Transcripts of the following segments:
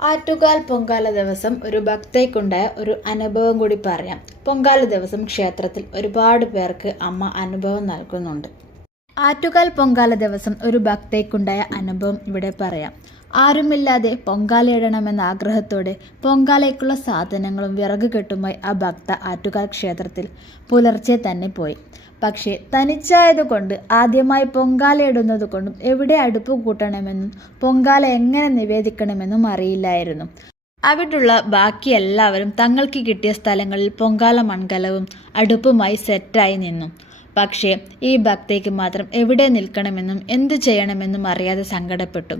ആറ്റുകാൽ പൊങ്കാല ദിവസം ഒരു ഭക്തയ്ക്കുണ്ടായ ഒരു അനുഭവം കൂടി പറയാം. പൊങ്കാല ദിവസം ക്ഷേത്രത്തിൽ ഒരുപാട് പേർക്ക് അമ്മ അനുഭവം നൽകുന്നുണ്ട്. ആറ്റുകാൽ പൊങ്കാല ദിവസം ഒരു ഭക്തയ്ക്കുണ്ടായ അനുഭവം ഇവിടെ പറയാം. ആരുമില്ലാതെ പൊങ്കാലയിടണമെന്ന ആഗ്രഹത്തോടെ പൊങ്കാലയ്ക്കുള്ള സാധനങ്ങളും വിറക് കെട്ടുമായി ആ ഭക്ത ആറ്റുകാൽ ക്ഷേത്രത്തിൽ പുലർച്ചെ തന്നെ പോയി. പക്ഷേ തനിച്ചായതുകൊണ്ട് ആദ്യമായി പൊങ്കാലയിടുന്നത് കൊണ്ടും എവിടെ അടുപ്പ് കൂട്ടണമെന്നും പൊങ്കാല എങ്ങനെ നിവേദിക്കണമെന്നും അറിയില്ലായിരുന്നു. അവിടുള്ള ബാക്കി എല്ലാവരും തങ്ങൾക്ക് കിട്ടിയ സ്ഥലങ്ങളിൽ പൊങ്കാല മൺകലവും അടുപ്പുമായി സെറ്റായി നിന്നു. പക്ഷേ ഈ ഭക്തയ്ക്ക് മാത്രം എവിടെ നിൽക്കണമെന്നും എന്തു ചെയ്യണമെന്നും അറിയാതെ സങ്കടപ്പെട്ടു.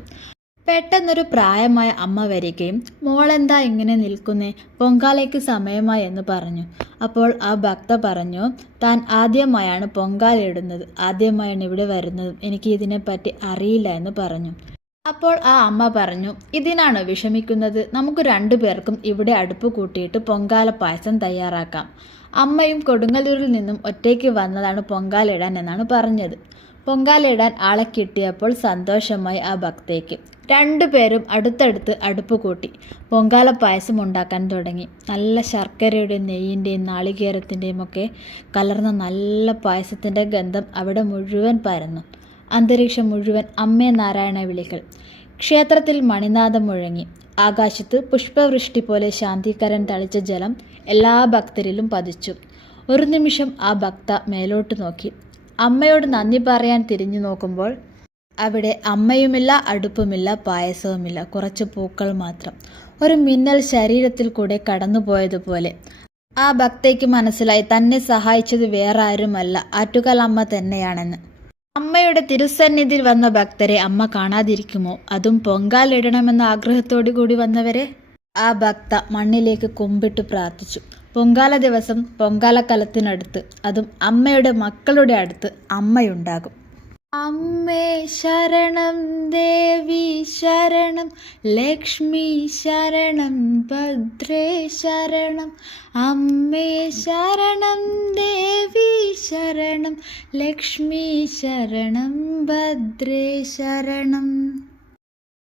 പെട്ടെന്നൊരു പ്രായമായ അമ്മ വരികയും മോളെന്താ ഇങ്ങനെ നിൽക്കുന്നേ, പൊങ്കാലയ്ക്ക് സമയമായി എന്ന് പറഞ്ഞു. അപ്പോൾ ആ ഭക്ത പറഞ്ഞു, താൻ ആദ്യമായാണ് പൊങ്കാലയിടുന്നത്, ആദ്യമായാണ് ഇവിടെ വരുന്നതും, എനിക്ക് ഇതിനെപ്പറ്റി അറിയില്ല എന്ന് പറഞ്ഞു. അപ്പോൾ ആ അമ്മ പറഞ്ഞു, ഇതിനാണോ വിഷമിക്കുന്നത്, നമുക്ക് 2 പേർക്കും ഇവിടെ അടുപ്പ് കൂട്ടിയിട്ട് പൊങ്കാല പായസം തയ്യാറാക്കാം. അമ്മയും കൊടുങ്ങല്ലൂരിൽ നിന്നും ഒറ്റയ്ക്ക് വന്നതാണ് പൊങ്കാലയിടാൻ എന്നാണ് പറഞ്ഞത്. പൊങ്കാലയിടാൻ ആളെ കിട്ടിയപ്പോൾ സന്തോഷമായി ആ ഭക്തയ്ക്ക്. 2 പേരും അടുത്തടുത്ത് അടുപ്പ് കൂട്ടി പൊങ്കാല പായസം ഉണ്ടാക്കാൻ തുടങ്ങി. നല്ല ശർക്കരയുടെയും നെയ്യിൻ്റെയും നാളികേരത്തിൻ്റെയും ഒക്കെ കലർന്ന നല്ല പായസത്തിൻ്റെ ഗന്ധം അവിടെ മുഴുവൻ പരന്നു. അന്തരീക്ഷം മുഴുവൻ അമ്മേ നാരായണ വിളികൾ. ക്ഷേത്രത്തിൽ മണിനാദം മുഴങ്ങി. ആകാശത്ത് പുഷ്പവൃഷ്ടി പോലെ ശാന്തികരൻ തളിച്ച ജലം എല്ലാ ഭക്തരിലും പതിച്ചു. ഒരു നിമിഷം ആ ഭക്ത മേലോട്ട് നോക്കി. അമ്മയോട് നന്ദി പറയാൻ തിരിഞ്ഞു നോക്കുമ്പോൾ അവിടെ അമ്മയുമില്ല, അടുപ്പുമില്ല, പായസവുമില്ല, കുറച്ച് പൂക്കൾ മാത്രം. ഒരു മിന്നൽ ശരീരത്തിൽ കൂടെ കടന്നുപോയതുപോലെ ആ ഭക്തയ്ക്ക് മനസ്സിലായി തന്നെ സഹായിച്ചത് വേറെ ആരുമല്ല, ആറ്റുകാൽ അമ്മ തന്നെയാണെന്ന്. അമ്മയുടെ തിരുസന്നിധിയിൽ വന്ന ഭക്തരെ അമ്മ കാണാതിരിക്കുമോ, അതും പൊങ്കാലിടണമെന്ന ആഗ്രഹത്തോടു കൂടി വന്നവരെ? ആ ഭക്ത മണ്ണിലേക്ക് കുമ്പിട്ട് പ്രാർത്ഥിച്ചു. പൊങ്കാല ദിവസം പൊങ്കാല കലത്തിനടുത്ത്, അതും അമ്മയുടെ മക്കളുടെ അടുത്ത് അമ്മയുണ്ടാകും. അമ്മേ ശരണം, ദേവി ശരണം, ലക്ഷ്മി ശരണം, ഭദ്രേ ശരണം. അമ്മേ ശരണം, ദേവി ശരണം, ലക്ഷ്മി ശരണം, ഭദ്രേ ശരണം.